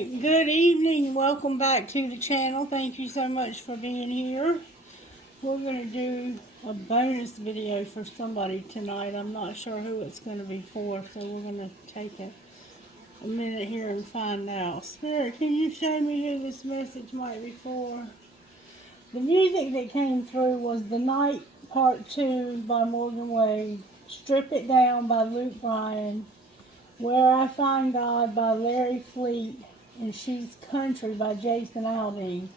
Alright, good evening. Welcome back to the channel. Thank you so much for being here. We're going to do a bonus video for somebody tonight. I'm not sure who it's going to be for, so we're going to take a minute here and find out. Spirit, can you show me who this message might be for? The music that came through was The Night Part 2 by Morgan Wade, Strip It Down by Luke Bryan, Where I Find God by Larry Fleet, and She's Country by Jason Aldean.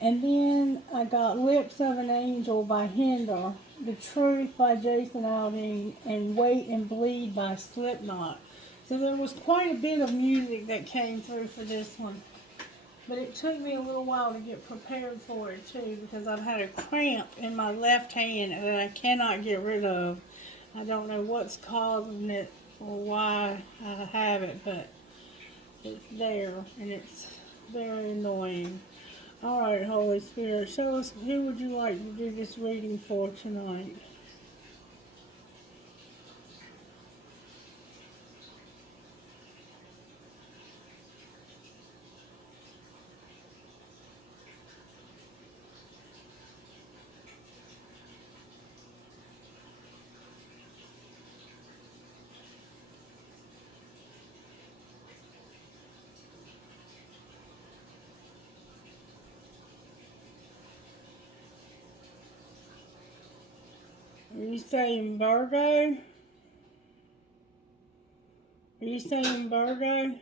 And then I got Lips of an Angel by Hinder, The Truth by Jason Aldean, and Wait and Bleed by Slipknot. So there was quite a bit of music that came through for this one. But it took me a little while to get prepared for it too, because I've had a cramp in my left hand that I cannot get rid of. I don't know what's causing it or why I have it, but it's there and it's very annoying. Alright, Holy Spirit, show us who would you like to do this reading for tonight? Are you saying Virgo? Are you saying Virgo?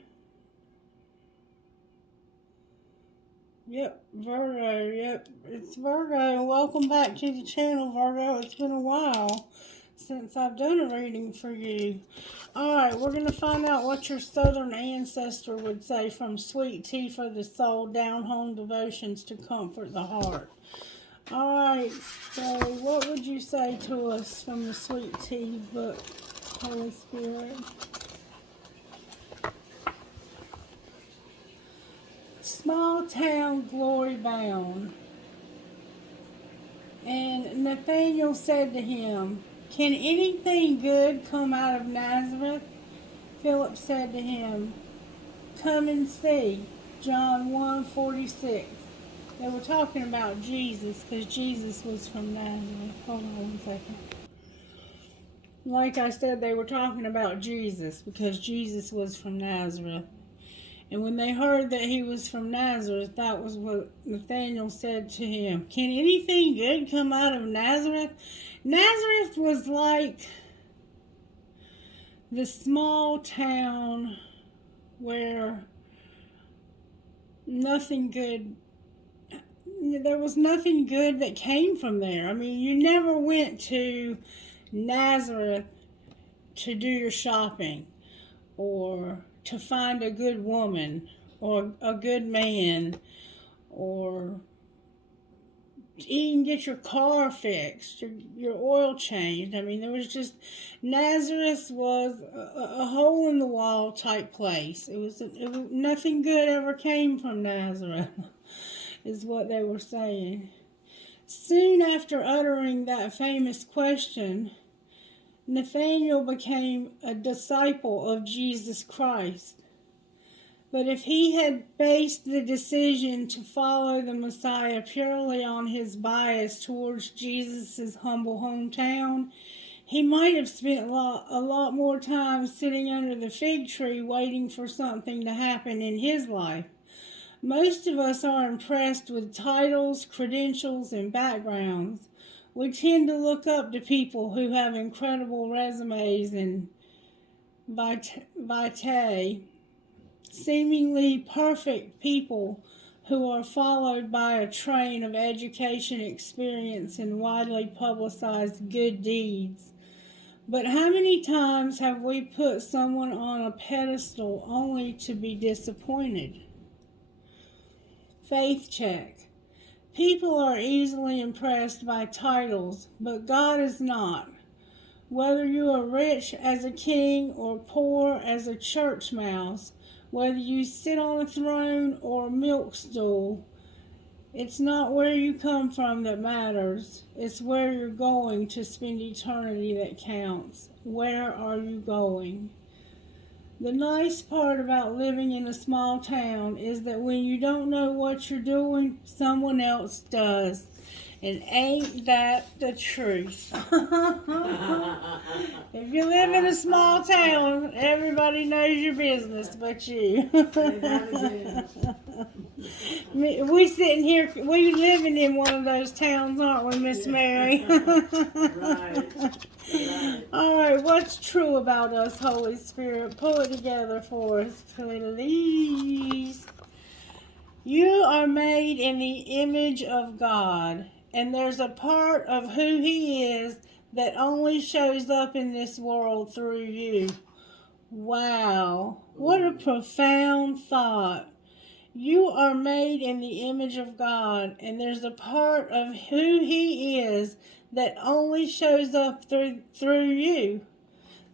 Yep, Virgo, yep. It's Virgo. Welcome back to the channel, Virgo. It's been a while since I've done a reading for you. Alright, we're going to find out what your southern ancestor would say from Sweet Tea for the Soul, Down Home Devotions to Comfort the Heart. Alright, so what would you say to us from the Sweet Tea book, Holy Spirit? Small town glory bound. And Nathanael said to him, Can anything good come out of Nazareth? Philip said to him, Come and see. John 1:46. They were talking about Jesus because Jesus was from Nazareth. Hold on one second. Like I said, they were talking about Jesus because Jesus was from Nazareth. And when they heard that he was from Nazareth, that was what Nathanael said to him. Can anything good come out of Nazareth? Nazareth was like the small town where there was nothing good that came from there. I mean, you never went to Nazareth to do your shopping or to find a good woman or a good man or even get your car fixed, your oil changed. I mean, there was just, Nazareth was a hole in the wall type place. It was nothing good ever came from Nazareth, is what they were saying. Soon after uttering that famous question, Nathanael became a disciple of Jesus Christ. But if he had based the decision to follow the Messiah purely on his bias towards Jesus' humble hometown, he might have spent a lot more time sitting under the fig tree waiting for something to happen in his life. Most of us are impressed with titles, credentials, and backgrounds. We tend to look up to people who have incredible resumes and vitae, seemingly perfect people who are followed by a train of education, experience, and widely publicized good deeds. But how many times have we put someone on a pedestal only to be disappointed? Faith check. People are easily impressed by titles, but God is not. Whether you are rich as a king or poor as a church mouse, whether you sit on a throne or a milk stool, it's not where you come from that matters. It's where you're going to spend eternity that counts. Where are you going? The nice part about living in a small town is that when you don't know what you're doing, someone else does. And ain't that the truth? If you live in a small town, everybody knows your business but you. We sitting here, we living in one of those towns, aren't we, Miss Mary? Right. All right, what's true about us, Holy Spirit? Pull it together for us, please. You are made in the image of God, and there's a part of who He is that only shows up in this world through you. Wow, what a profound thought. You are made in the image of God, and there's a part of who He is that only shows up through you.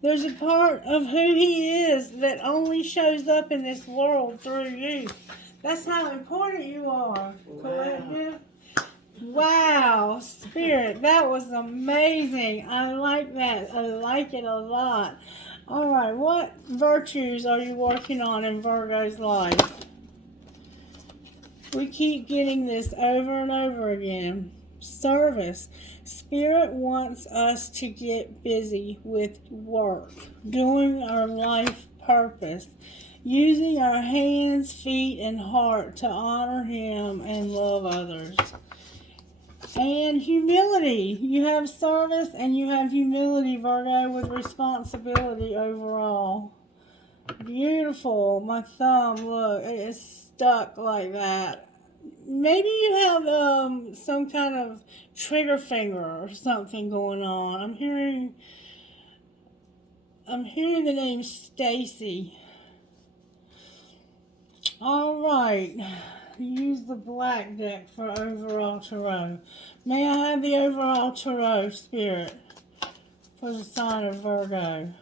There's a part of who He is that only shows up in this world through you. That's how important you are, collective. Wow, Spirit, that was amazing. I like that. I like it a lot. All right, what virtues are you working on in Virgo's life? We keep getting this over and over again. Service. Spirit wants us to get busy with work, doing our life purpose, using our hands, feet, and heart to honor Him and love others. And humility. You have service and you have humility, Virgo, with responsibility overall. Beautiful. My thumb, look, it is stuck like that. Maybe you have some kind of trigger finger or something going on. I'm hearing the name Stacy. All right. Use the black deck for overall tarot. May I have the overall tarot, Spirit, for the sign of Virgo?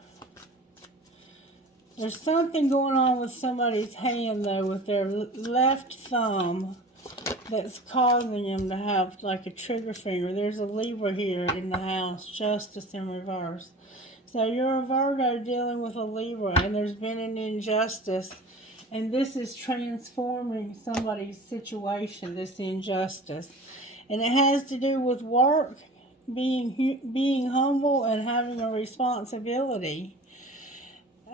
There's something going on with somebody's hand, though, with their left thumb that's causing them to have like a trigger finger. There's a Libra here in the house, justice in reverse. So you're a Virgo dealing with a Libra, and there's been an injustice, and this is transforming somebody's situation, this injustice. And it has to do with work, being humble, and having a responsibility.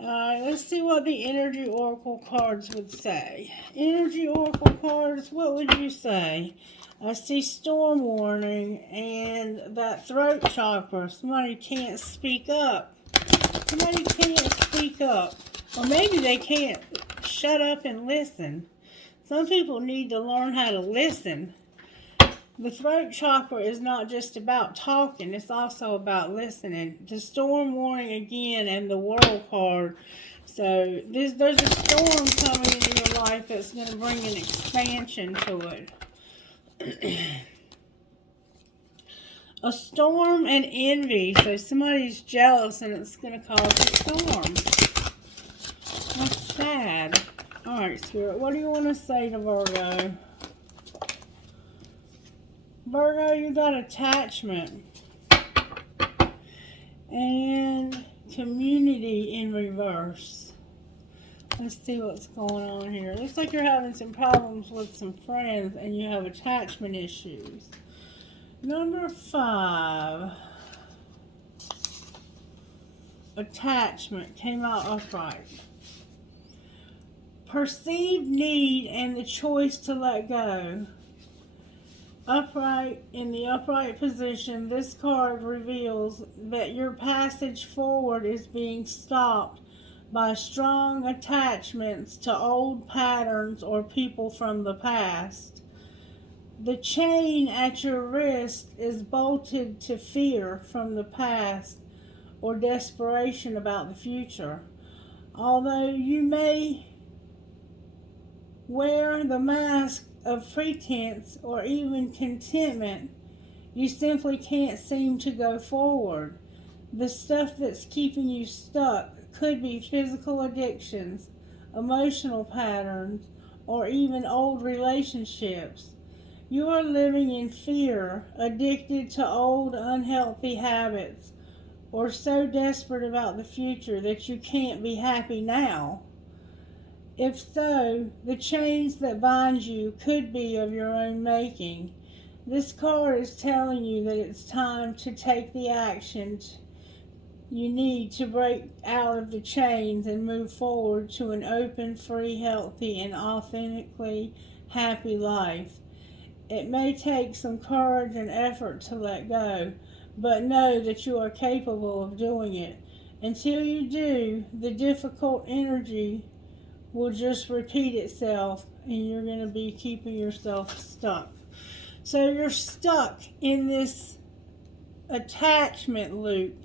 Let's see what the Energy Oracle cards would say. Energy Oracle cards, what would you say? I see storm warning and that throat chakra. Somebody can't speak up. Somebody can't speak up. Or maybe they can't shut up and listen. Some people need to learn how to listen. The throat chakra is not just about talking, it's also about listening. The storm warning again and the world card. So there's a storm coming into your life that's going to bring an expansion to it. A storm and envy. So somebody's jealous and it's going to cause a storm. That's sad. Alright, Spirit, what do you want to say to Virgo? Virgo, you got attachment and community in reverse. Let's see what's going on here. Looks like you're having some problems with some friends and you have attachment issues. Number 5. Attachment came out upright. Perceived need and the choice to let go. Upright, in the upright position, this card reveals that your passage forward is being stopped by strong attachments to old patterns or people from the past. The chain at your wrist is bolted to fear from the past or desperation about the future. Although you may wear the mask of pretense or even contentment, you simply can't seem to go forward. The stuff that's keeping you stuck could be physical addictions, emotional patterns, or even old relationships. You are living in fear, addicted to old unhealthy habits, or so desperate about the future that you can't be happy now? If so, the chains that bind you could be of your own making. This card is telling you that it's time to take the action you need to break out of the chains and move forward to an open, free, healthy, and authentically happy life. It may take some courage and effort to let go, but know that you are capable of doing it. Until you do, the difficult energy will just repeat itself and you're going to be keeping yourself stuck. So you're stuck in this attachment loop.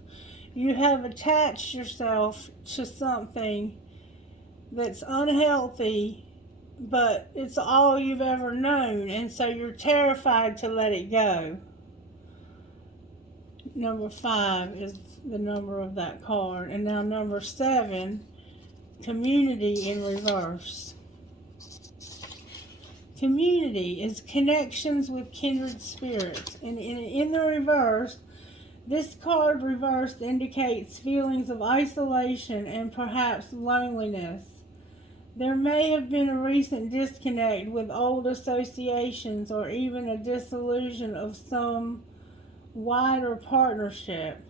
You have attached yourself to something that's unhealthy, but it's all you've ever known, and so you're terrified to let it go. Number 5 is the number of that card. And now number 7, community in reverse. Community is connections with kindred spirits. And in the reverse, this card reversed indicates feelings of isolation and perhaps loneliness. There may have been a recent disconnect with old associations or even a dissolution of some wider partnership.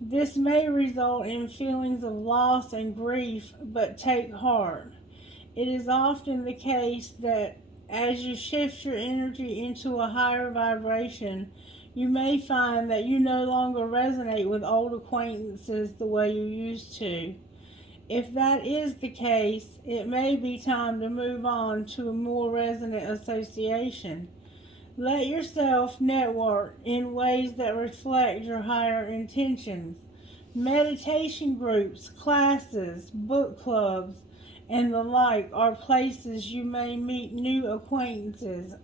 This may result in feelings of loss and grief, but take heart. It is often the case that as you shift your energy into a higher vibration, you may find that you no longer resonate with old acquaintances the way you used to. If that is the case, it may be time to move on to a more resonant association. Let yourself network in ways that reflect your higher intentions. Meditation groups, classes, book clubs, and the like are places you may meet new acquaintances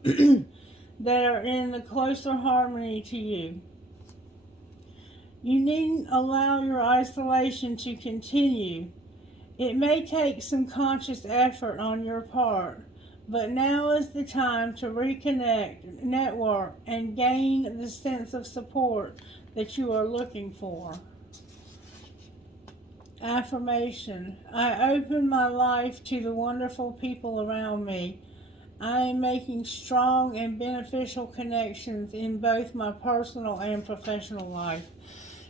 that are in the closer harmony to you. You needn't allow your isolation to continue. It may take some conscious effort on your part, but now is the time to reconnect, network, and gain the sense of support that you are looking for. Affirmation: I open my life to the wonderful people around me. I am making strong and beneficial connections in both my personal and professional life.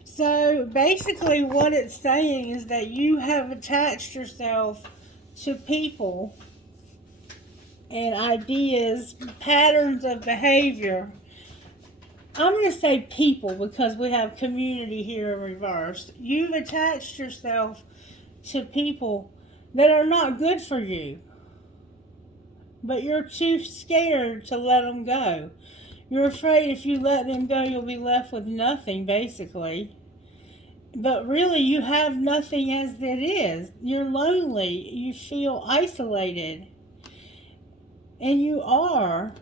So basically what it's saying is that you have attached yourself to people and ideas, patterns of behavior. I'm going to say people because we have community here in reverse. You've attached yourself to people that are not good for you, but you're too scared to let them go. You're afraid if you let them go, you'll be left with nothing, basically. But really, you have nothing as it is. You're lonely. You feel isolated. And you are.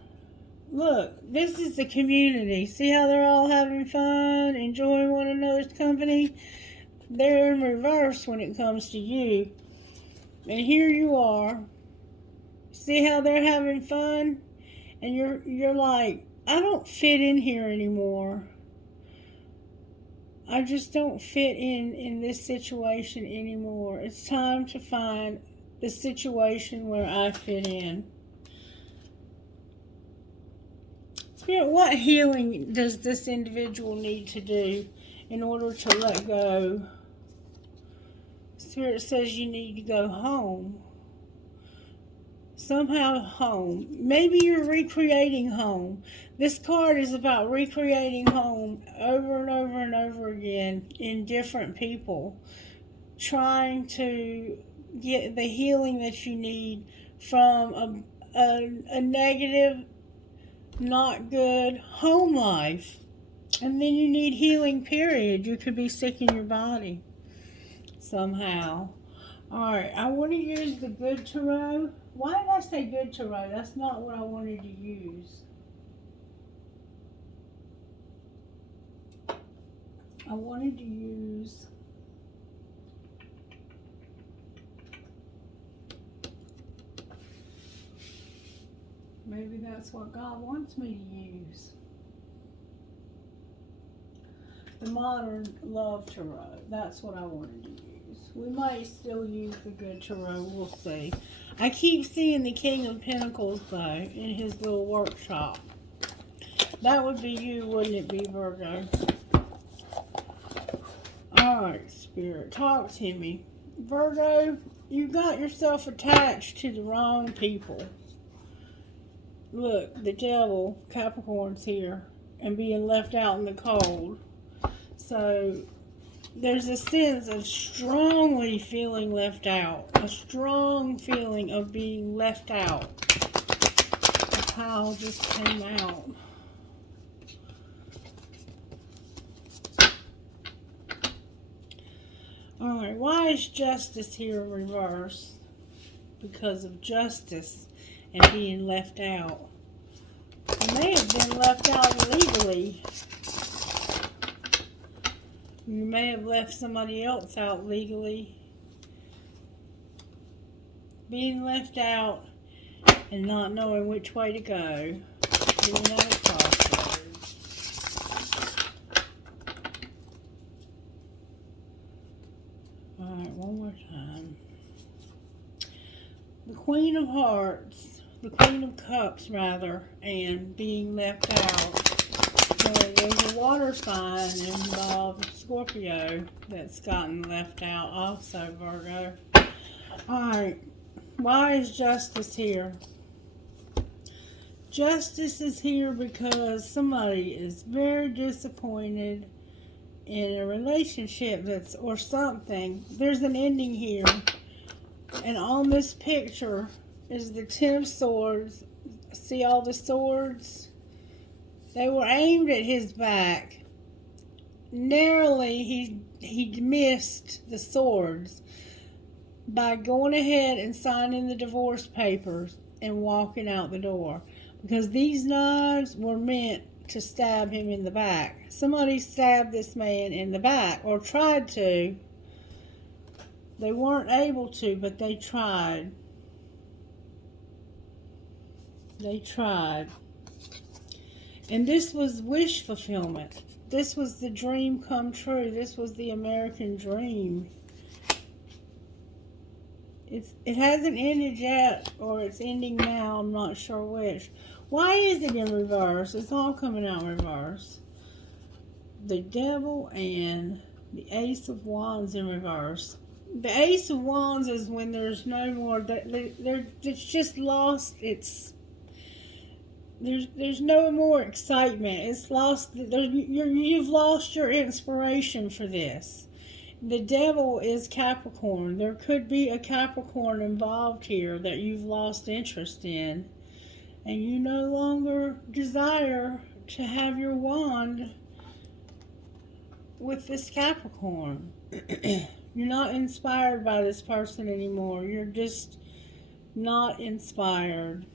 Look, this is the community. See how they're all having fun, enjoying one another's company? They're in reverse when it comes to you. And here you are. See how they're having fun? And you're like, I don't fit in here anymore. I just don't fit in this situation anymore. It's time to find the situation where I fit in. Spirit, what healing does this individual need to do in order to let go? Spirit says you need to go home. Somehow home. Maybe you're recreating home. This card is about recreating home over and over and over again in different people. Trying to get the healing that you need from a negative, not good home life. And then you need healing, period. You could be sick in your body somehow. Alright, I want to use the good tarot. Why did I say good tarot? That's not what I wanted to use. I wanted to use maybe that's what God wants me to use. The modern love tarot. That's what I wanted to use. We might still use the good tarot. We'll see. I keep seeing the King of Pentacles, though, in his little workshop. That would be you, wouldn't it be, Virgo? Alright, Spirit, talk to me. Virgo, you got yourself attached to the wrong people. Look, the devil, Capricorn's here, and being left out in the cold. So, there's a sense of strongly feeling left out. A strong feeling of being left out. The pile just came out. Alright, why is justice here in reverse? Because of justice and being left out. You may have been left out legally. You may have left somebody else out legally. Being left out and not knowing which way to go. Being at a crossroads. Alright, one more time. The Queen of Hearts, the Queen of Cups rather, and being left out. So there's a water sign involved, Scorpio, that's gotten left out also, Virgo. Alright, why is justice here? Justice is here because somebody is very disappointed in a relationship that's, or something. There's an ending here. And on this picture is the 10 of Swords. See all the swords? They were aimed at his back. Narrowly, he missed the swords by going ahead and signing the divorce papers and walking out the door. Because these knives were meant to stab him in the back. Somebody stabbed this man in the back, or tried to. They weren't able to, but they tried. They tried. And this was wish fulfillment. This was the dream come true. This was the American dream. It hasn't ended yet, or it's ending now. I'm not sure which. Why is it in reverse? It's all coming out in reverse. The Devil and the Ace of Wands in reverse. The Ace of Wands is when there's no more. It's just lost its. There's no more excitement. It's lost. You've lost your inspiration for this. The Devil is Capricorn. There could be a Capricorn involved here that you've lost interest in. And you no longer desire to have your wand with this Capricorn. You're not inspired by this person anymore. You're just not inspired.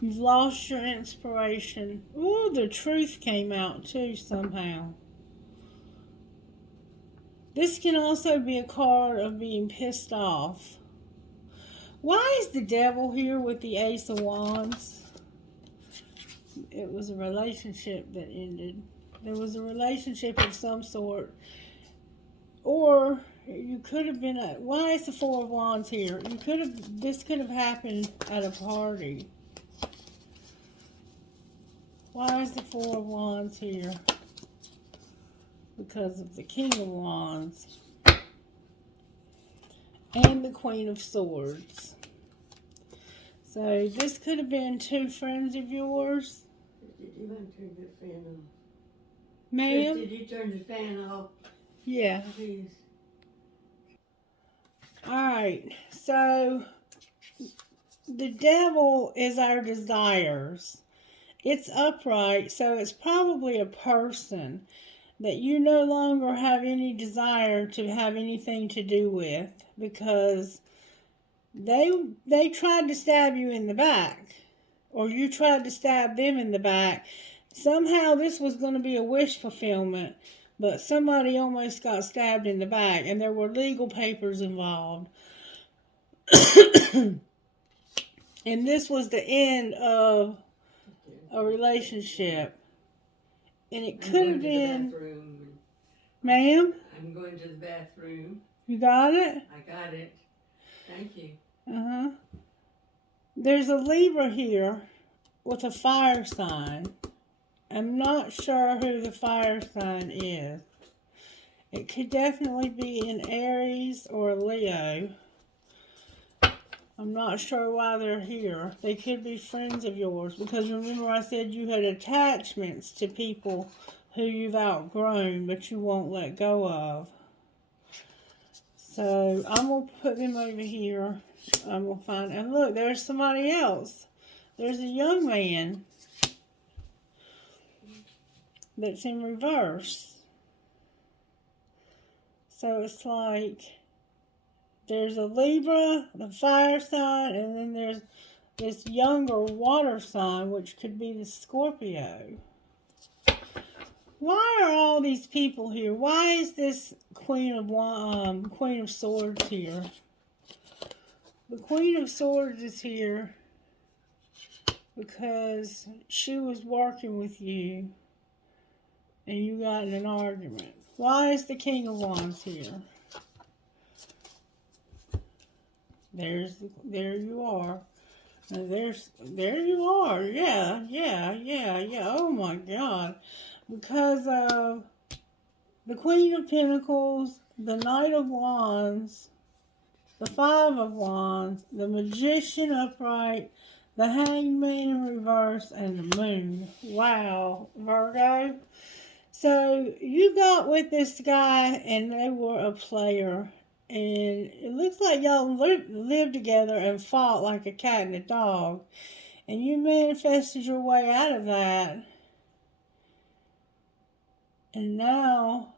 You've lost your inspiration. Ooh, the truth came out too somehow. This can also be a card of being pissed off. Why is the Devil here with the Ace of Wands? It was a relationship that ended. There was a relationship of some sort. Or you could have been why is the Four of Wands here? This could have happened at a party. Why is the Four of Wands here? Because of the King of Wands and the Queen of Swords. So this could have been two friends of yours. Did you turn the fan off? Ma'am? Did you turn the fan off? Yeah. Please. Alright, so the Devil is our desires. It's upright, so it's probably a person that you no longer have any desire to have anything to do with, because they tried to stab you in the back, or you tried to stab them in the back. Somehow this was going to be a wish fulfillment, but somebody almost got stabbed in the back, and there were legal papers involved. And this was the end of a relationship. And it I'm could going have to the been, bathroom. ma'am, I'm going to the bathroom. you got it? I got it. Thank you. Uh-huh. There's a Libra here with a fire sign. I'm not sure who the fire sign is. It could definitely be an Aries or a Leo. I'm not sure why they're here. They could be friends of yours, because remember I said you had attachments to people who you've outgrown but you won't let go of. So I'm going to put them over here. I'm going to find, and look, there's somebody else. There's a young man that's in reverse. So it's like there's a Libra, the fire sign, and then there's this younger water sign, which could be the Scorpio. Why are all these people here? Why is this Queen of Swords here? The Queen of Swords is here because she was working with you and you got in an argument. Why is the King of Wands here? There you are. There you are. Yeah. Oh my God. Because of the Queen of Pentacles, the Knight of Wands, the Five of Wands, the Magician upright, the Hangman in reverse, and the Moon. Wow, Virgo. So you got with this guy and they were a player. And it looks like y'all lived together and fought like a cat and a dog. And you manifested your way out of that. And now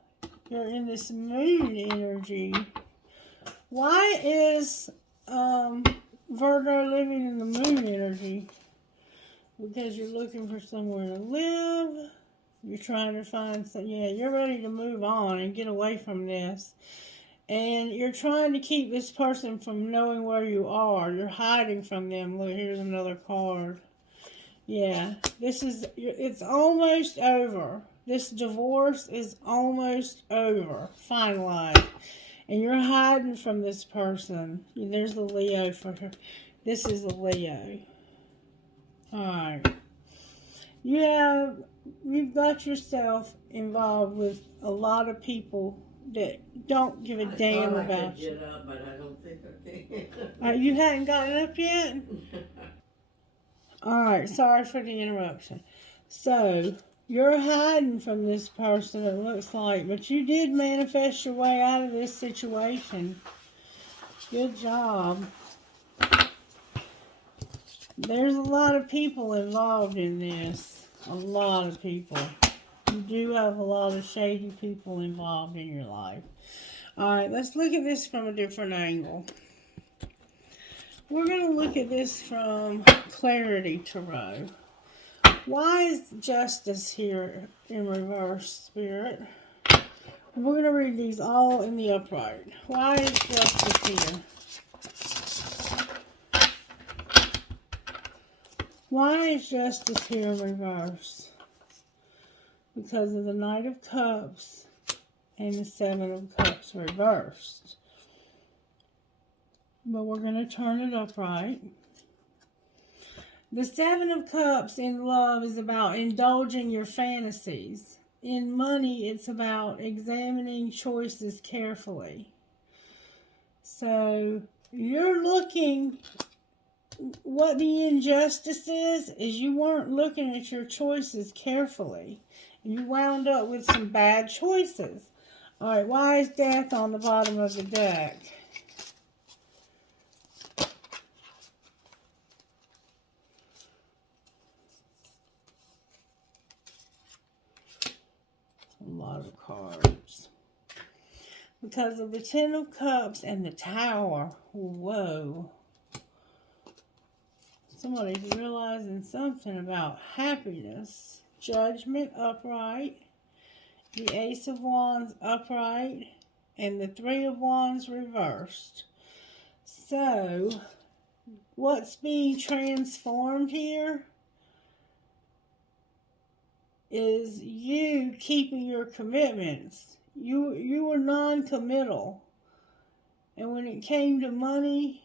you're in this moon energy. Why is Virgo living in the moon energy? Because you're looking for somewhere to live. You're trying to find some, yeah, you're ready to move on and get away from this. And you're trying to keep this person from knowing where you are. You're hiding from them. Look, here's another card. Yeah, it's almost over. This divorce is almost over, finalized. And you're hiding from this person. There's the Leo for her. This is a Leo. Alright. You've got yourself involved with a lot of people that don't give a damn about you. I could get up, but I don't think I can. You hadn't gotten up yet? Alright, sorry for the interruption. So, you're hiding from this person, it looks like, but you did manifest your way out of this situation. Good job. There's a lot of people involved in this. A lot of people. You do have a lot of shady people involved in your life. Alright, let's look at this from a different angle. We're going to look at this from Clarity Tarot. Why is Justice here in reverse, Spirit? We're going to read these all in the upright. Why is Justice here? Why is Justice here in reverse? Because of the Knight of Cups and the Seven of Cups reversed. But we're going to turn it upright. The Seven of Cups in love is about indulging your fantasies. In money, it's about examining choices carefully. So, you're looking, what the injustice is you weren't looking at your choices carefully. You wound up with some bad choices. Alright, why is Death on the bottom of the deck? A lot of cards. Because of the Ten of Cups and the Tower. Whoa. Somebody's realizing something about happiness. Judgment upright. The Ace of Wands upright. And the Three of Wands reversed. So, what's being transformed here? is you keeping your commitments. You were non-committal. And when it came to money,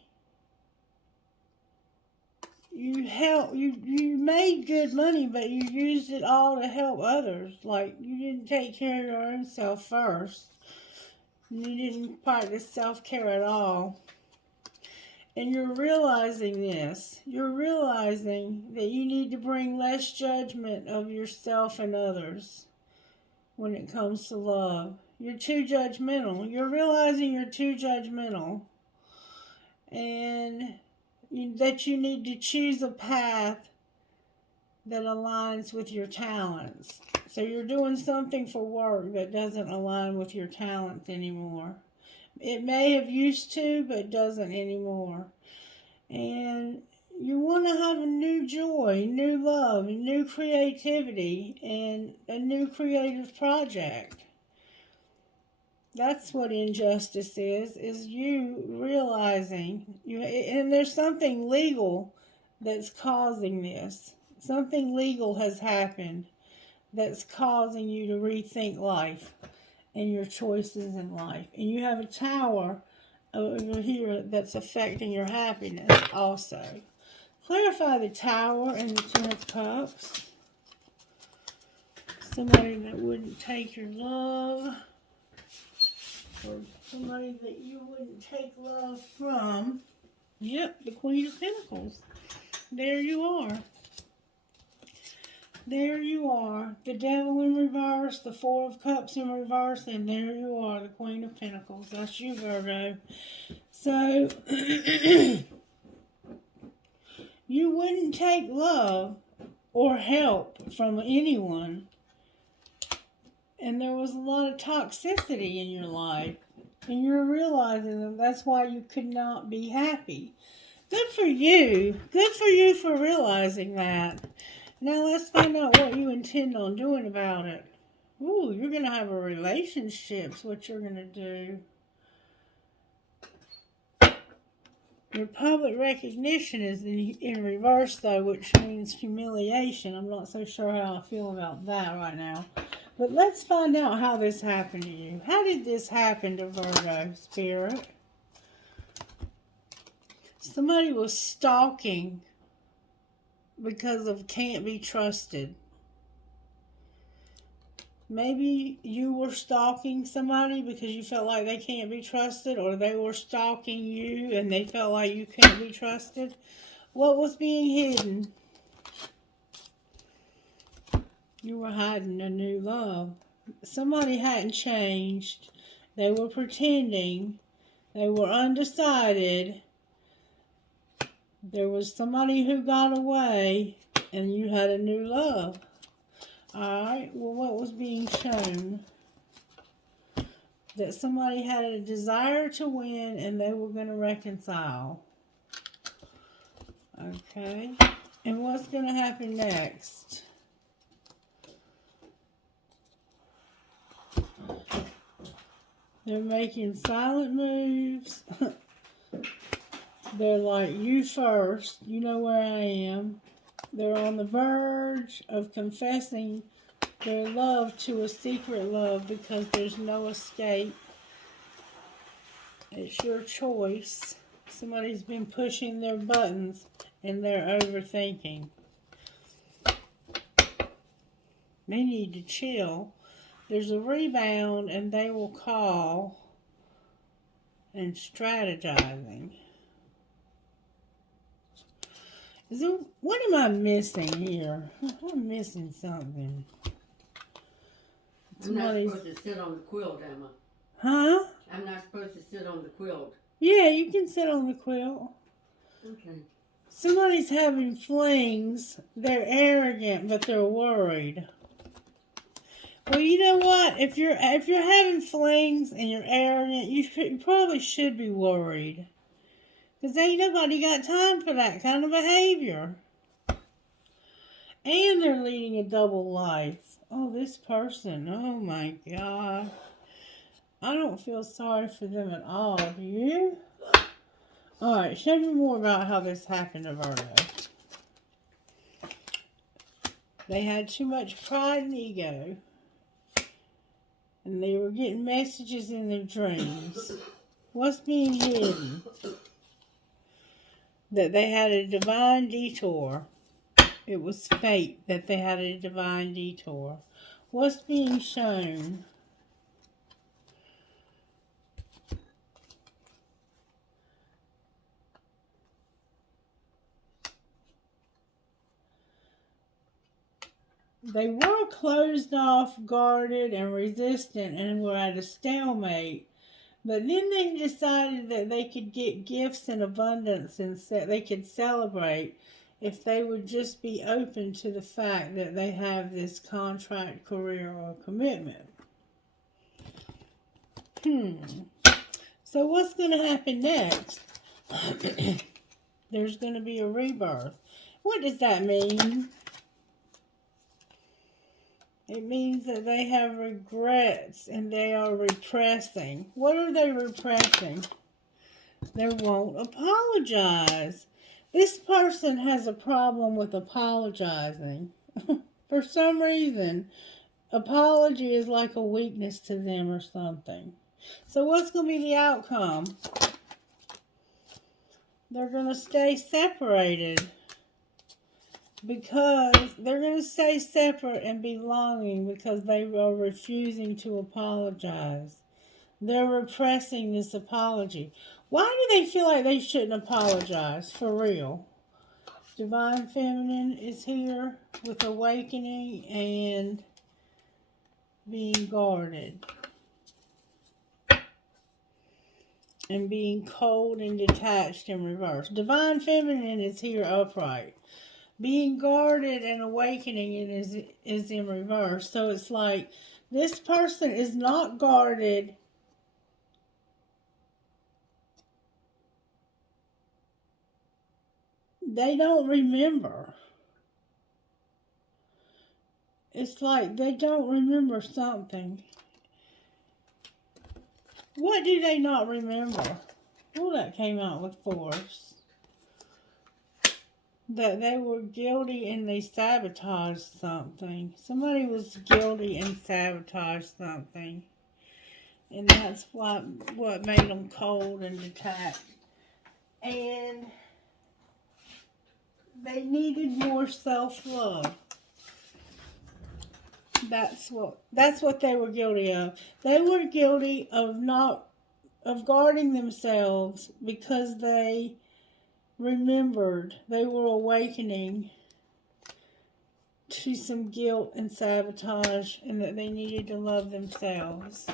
you made good money, but you used it all to help others. Like, you didn't take care of your own self first. You didn't practice self-care at all. And you're realizing this. You're realizing that you need to bring less judgment of yourself and others when it comes to love. You're too judgmental. You're realizing you're too judgmental. And that you need to choose a path that aligns with your talents. So you're doing something for work that doesn't align with your talents anymore. It may have used to, but doesn't anymore. And you want to have a new joy, new love, new creativity, and a new creative project. That's what injustice is you realizing, and there's something legal that's causing this. Something legal has happened that's causing you to rethink life and your choices in life. And you have a tower over here that's affecting your happiness also. Clarify the tower and the Ten of Cups. Somebody that wouldn't take your love. Or somebody that you wouldn't take love from. Yep, the Queen of Pentacles. There you are. There you are. The Devil in reverse, the Four of Cups in reverse, and there you are, the Queen of Pentacles. That's you, Virgo. So, you wouldn't take love or help from anyone. And there was a lot of toxicity in your life. And you're realizing that that's why you could not be happy. Good for you. Good for you for realizing that. Now let's find out what you intend on doing about it. Ooh, you're going to have a relationship. Is what you're going to do. Your public recognition is in reverse, though, which means humiliation. I'm not so sure how I feel about that right now. But let's find out how this happened to you. How did this happen to Virgo, Spirit? Somebody was stalking because of can't be trusted. Maybe you were stalking somebody because you felt like they can't be trusted, or they were stalking you and they felt like you can't be trusted. What was being hidden? You were hiding a new love. Somebody hadn't changed. They were pretending. They were undecided. There was somebody who got away, and you had a new love. Alright, well, what was being shown? That somebody had a desire to win, and they were going to reconcile. Okay, and what's going to happen next? They're making silent moves. They're like, you first. You know where I am. They're on the verge of confessing their love to a secret love because there's no escape. It's your choice. Somebody's been pushing their buttons and they're overthinking. They need to chill. There's a rebound and they will call and strategizing. What am I missing here? I'm missing something. I'm not supposed to sit on the quilt, am I? Huh? I'm not supposed to sit on the quilt. Yeah, you can sit on the quilt. Okay. Somebody's having flings. They're arrogant, but they're worried. Well, you know what? If you're having flings and you're arrogant, you probably should be worried. Because ain't nobody got time for that kind of behavior. And they're leading a double life. Oh, this person. Oh, my God. I don't feel sorry for them at all. Do you? All right. Show me more about how this happened to Virgo. They had too much pride and ego. And they were getting messages in their dreams. What's being hidden? That they had a divine detour. It was fate that they had a divine detour. What's being shown? They were closed off, guarded, and resistant, and were at a stalemate. But then they decided that they could get gifts in abundance and they could celebrate if they would just be open to the fact that they have this contract, career, or commitment. So what's going to happen next? There's going to be a rebirth. What does that mean? It means that they have regrets and they are repressing. What are they repressing? They won't apologize. This person has a problem with apologizing. For some reason, apology is like a weakness to them or something. So what's going to be the outcome? They're going to stay separated. Because they're going to stay separate and belonging because they are refusing to apologize. They're repressing this apology. Why do they feel like they shouldn't apologize? For real. Divine Feminine is here with awakening and being guarded. And being cold and detached in reverse. Divine Feminine is here upright. Being guarded and awakening is in reverse. So it's like this person is not guarded. They don't remember. It's like they don't remember something. What do they not remember? Oh, that came out with force. That they were guilty and they sabotaged something. Somebody was guilty and sabotaged something. And that's what made them cold and detached. And they needed more self-love. That's what they were guilty of. They were guilty of guarding themselves because they remembered they were awakening to some guilt and sabotage and that they needed to love themselves.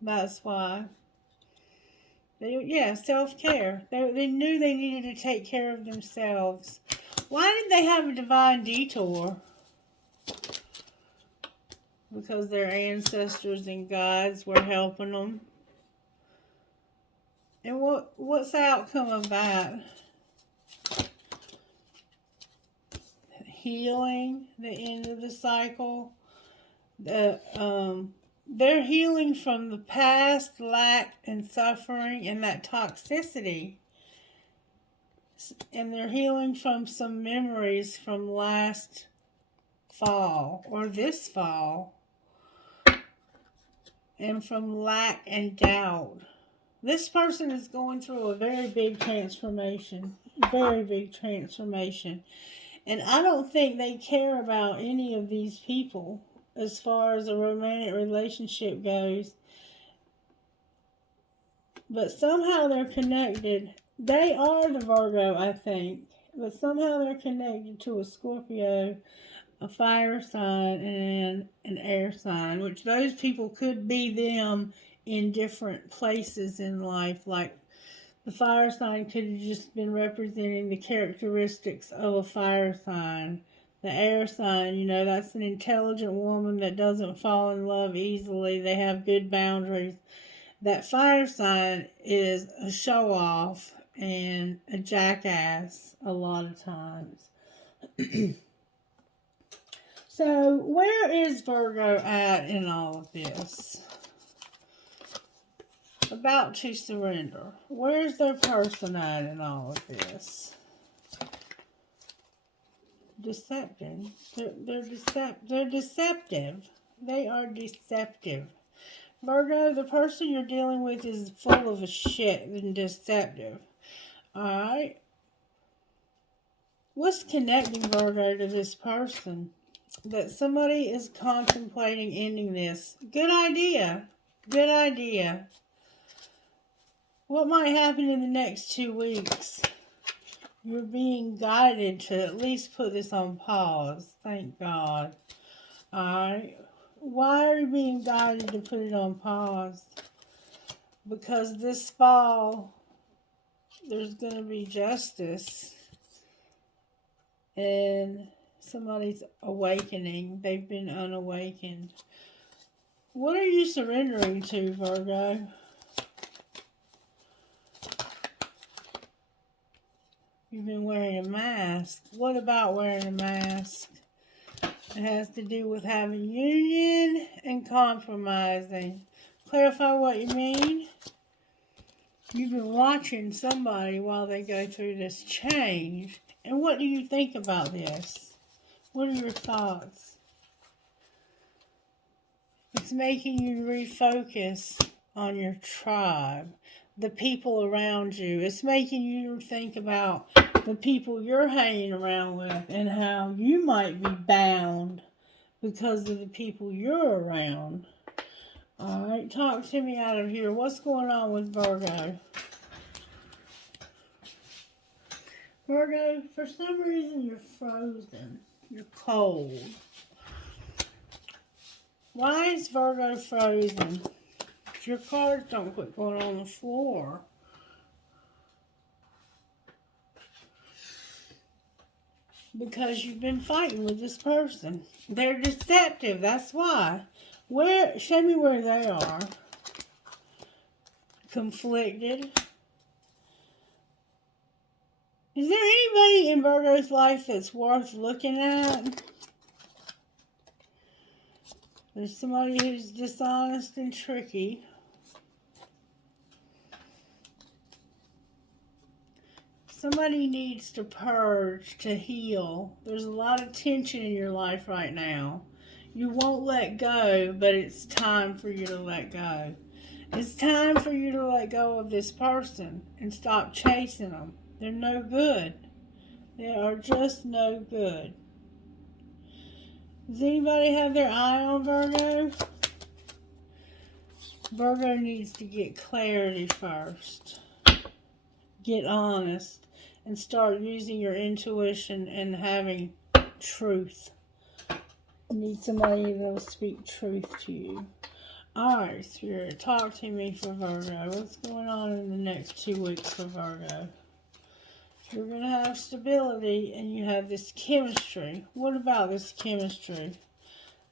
That's why. Self-care. They knew they needed to take care of themselves. Why did they have a divine detour? Because their ancestors and guides were helping them. And what's the outcome of that? Healing, the end of the cycle. They're healing from the past, lack, and suffering, and that toxicity. And they're healing from some memories from last fall, or this fall. And from lack and doubt. This person is going through a very big transformation. Very big transformation. And I don't think they care about any of these people as far as a romantic relationship goes. But somehow they're connected. They are the Virgo, I think. But somehow they're connected to a Scorpio, a fire sign, and an air sign. Which those people could be them in different places in life. Like the fire sign could have just been representing the characteristics of a fire sign. The air sign, that's an intelligent woman that doesn't fall in love easily. They have good boundaries. That fire sign is a show-off and a jackass a lot of times. So, where is Virgo at in all of this? About to surrender. Where's their person at in all of this? deceptive. They're deceptive. They are deceptive. Virgo, the person you're dealing with is full of shit and deceptive. Alright? What's connecting Virgo to this person? That somebody is contemplating ending this. Good idea. Good idea. What might happen in the next 2 weeks? You're being guided to at least put this on pause. Thank God. Alright? Why are you being guided to put it on pause? Because this fall, there's going to be justice. And somebody's awakening. They've been unawakened. What are you surrendering to, Virgo? You've been wearing a mask. What about wearing a mask? It has to do with having union and compromising. Clarify what you mean. You've been watching somebody while they go through this change. And what do you think about this? What are your thoughts? It's making you refocus on your tribe, the people around you. It's making you think about the people you're hanging around with and how you might be bound because of the people you're around. Alright, talk to me out of here. What's going on with Virgo? Virgo, for some reason you're frozen. You're cold. Why is Virgo frozen? Your cards don't quit going on the floor. Because you've been fighting with this person. They're deceptive, that's why. Show me where they are. Conflicted. Is there anybody in Virgo's life that's worth looking at? There's somebody who's dishonest and tricky. Somebody needs to purge, to heal. There's a lot of tension in your life right now. You won't let go, but it's time for you to let go. It's time for you to let go of this person and stop chasing them. They're no good. They are just no good. Does anybody have their eye on Virgo? Virgo needs to get clarity first. Get honest and start using your intuition and having truth. You need somebody that will speak truth to you. Alright, Spirit, talk to me for Virgo. What's going on in the next 2 weeks for Virgo? You're going to have stability and you have this chemistry. What about this chemistry?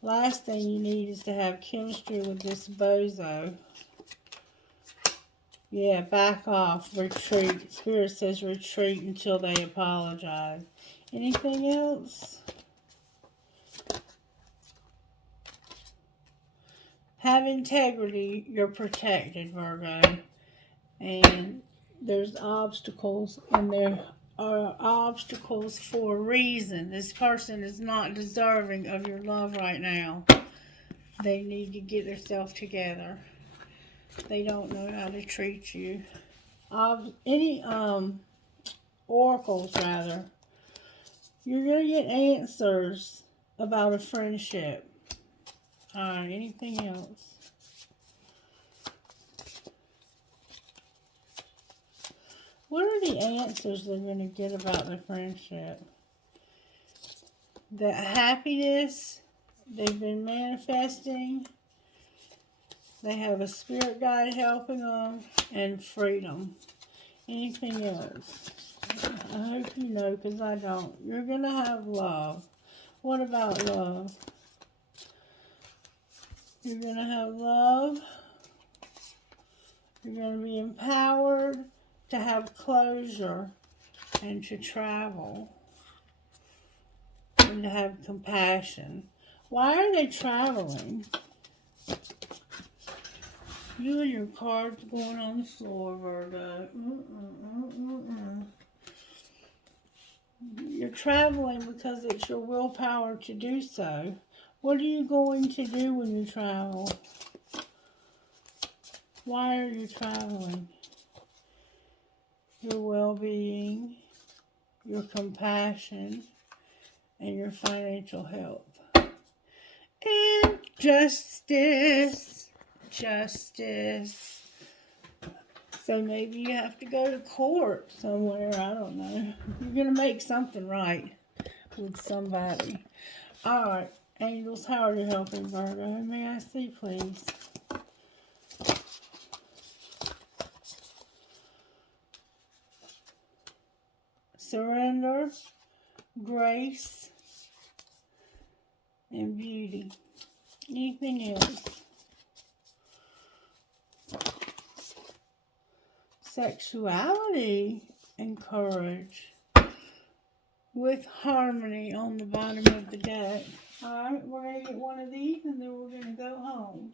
Last thing you need is to have chemistry with this bozo. Yeah, back off, retreat. Spirit says retreat until they apologize. Anything else? Have integrity. You're protected, Virgo. And there's obstacles, and there are obstacles for a reason. This person is not deserving of your love right now. They need to get themselves together. They don't know how to treat you. Any oracles, rather. You're going to get answers about a friendship. Alright, anything else? What are the answers they're going to get about the friendship? The happiness they've been manifesting. They have a spirit guide helping them, and freedom. Anything else? I hope you know, because I don't. You're going to have love. What about love? You're going to have love. You're going to be empowered to have closure and to travel and to have compassion. Why are they traveling? You and your cards going on the floor, Virgo. Your traveling because it's your willpower to do so. What are you going to do when you travel? Why are you traveling? Your well-being, your compassion, and your financial health. And justice. Justice. So maybe you have to go to court somewhere. I don't know. You're going to make something right with somebody. All right. Angels, how are you helping Virgo? May I see, please? Surrender, grace, and beauty. Anything else? Sexuality and courage. With harmony on the bottom of the deck. Alright, we're going to get one of these and then we're going to go home.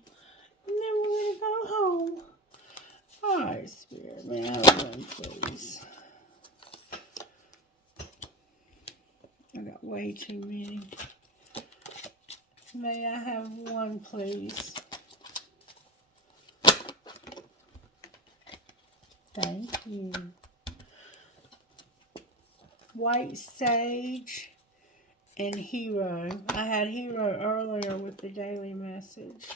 And then we're going to go home. Alright, Spirit, may I have one, please? I got way too many. May I have one, please? Thank you. White Sage and Hero. I had Hero earlier with the daily message.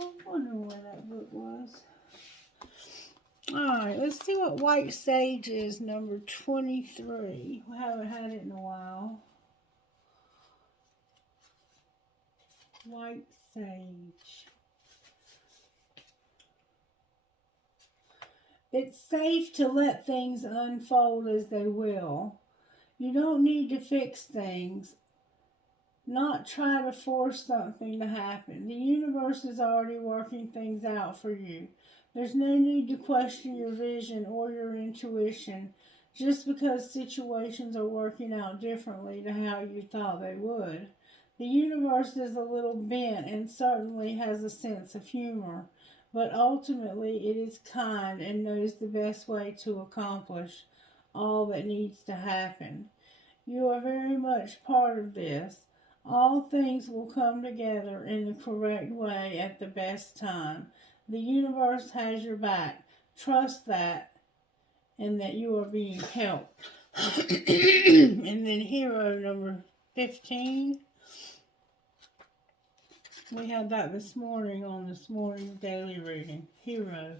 I wonder where that book was. Alright, let's see what White Sage is, number 23. We haven't had it in a while. White Sage. It's safe to let things unfold as they will. You don't need to fix things, not try to force something to happen. The universe is already working things out for you. There's no need to question your vision or your intuition just because situations are working out differently to how you thought they would. The universe is a little bent and certainly has a sense of humor, but ultimately it is kind and knows the best way to accomplish all that needs to happen. You are very much part of this. All things will come together in the correct way at the best time. The universe has your back. Trust that and that you are being helped. And then Hero number 15. We had that this morning on this morning's daily reading. Hero.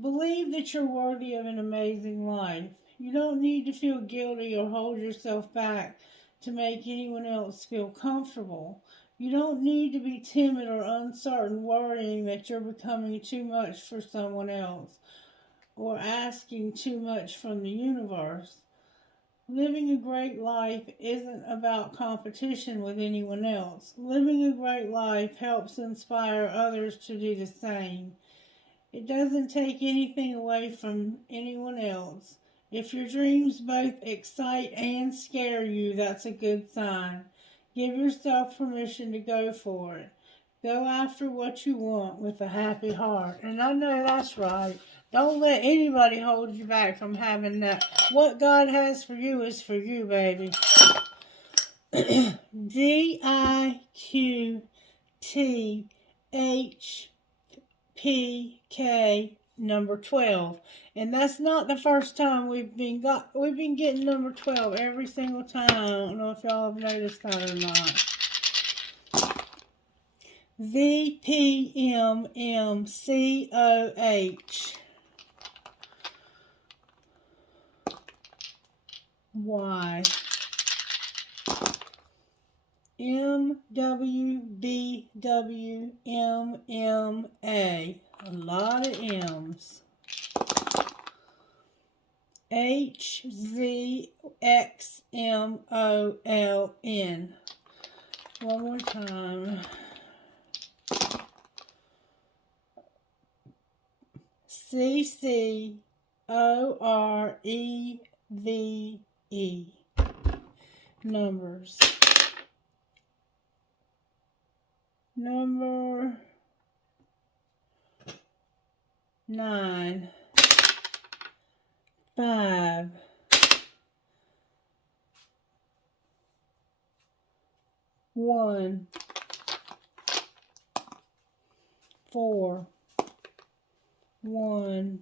Believe that you're worthy of an amazing life. You don't need to feel guilty or hold yourself back to make anyone else feel comfortable. You don't need to be timid or uncertain, worrying that you're becoming too much for someone else or asking too much from the universe. Living a great life isn't about competition with anyone else. Living a great life helps inspire others to do the same. It doesn't take anything away from anyone else. If your dreams both excite and scare you, that's a good sign. Give yourself permission to go for it. Go after what you want with a happy heart. And I know that's right. Don't let anybody hold you back from having that. What God has for you is for you, baby. DIQTHPK number 12. And that's not the first time we've been getting number 12 every single time. I don't know if y'all have noticed that or not. VPMMCOH. Y. MWBWMMA. A lot of M's. HZXMOLN. One more time. CCOREVE. Numbers. Number 9, 5, 1, 4, 1,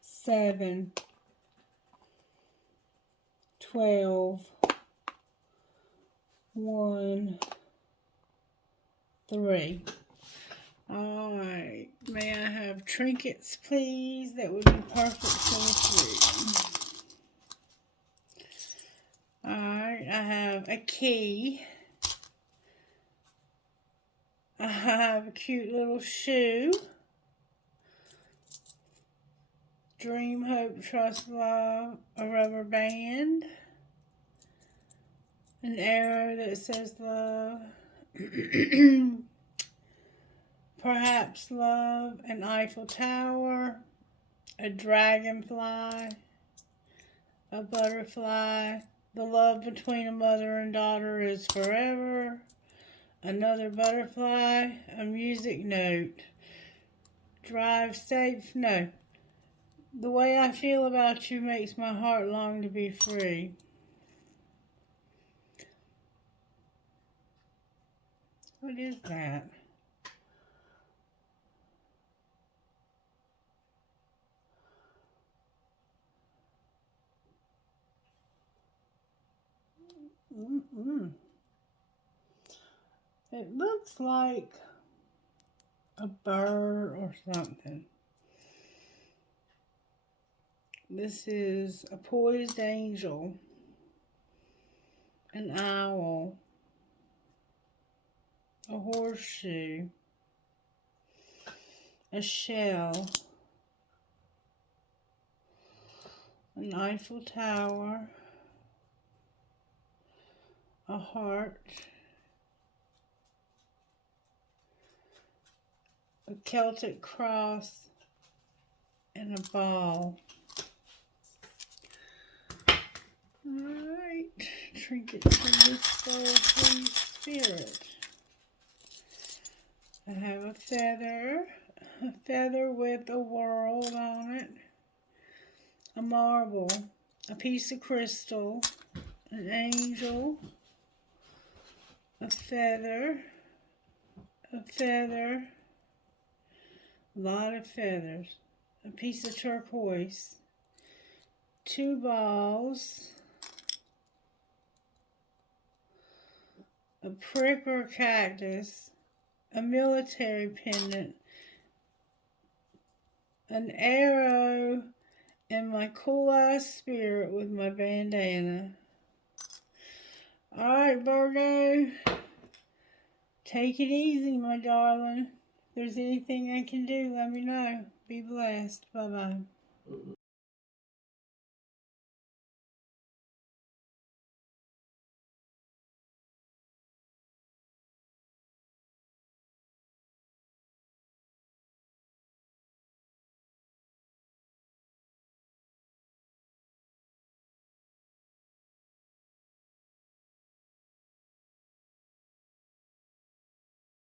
7, 12, 1, 3. Alright, may I have trinkets, please? That would be perfect for the 3. Alright, I have a key. I have a cute little shoe. Dream, hope, trust, love, a rubber band. An arrow that says love. Perhaps love, an Eiffel Tower, a dragonfly, a butterfly. The love between a mother and daughter is forever. Another butterfly, a music note. Drive safe. No. The way I feel about you makes my heart long to be free. What is that? It looks like a bird or something. This is a poised angel, an owl, a horseshoe, a shell, an Eiffel Tower, a heart, a Celtic cross, and a ball. Alright, trinket from this soul, please, spirit. I have a feather with a world on it, a marble, a piece of crystal, an angel, a feather, a lot of feathers, a piece of turquoise, 2 balls, a prickle cactus, a military pendant, an arrow, and my cool ass spirit with my bandana. Alright, Virgo. Take it easy, my darling. If there's anything I can do, let me know. Be blessed. Bye-bye.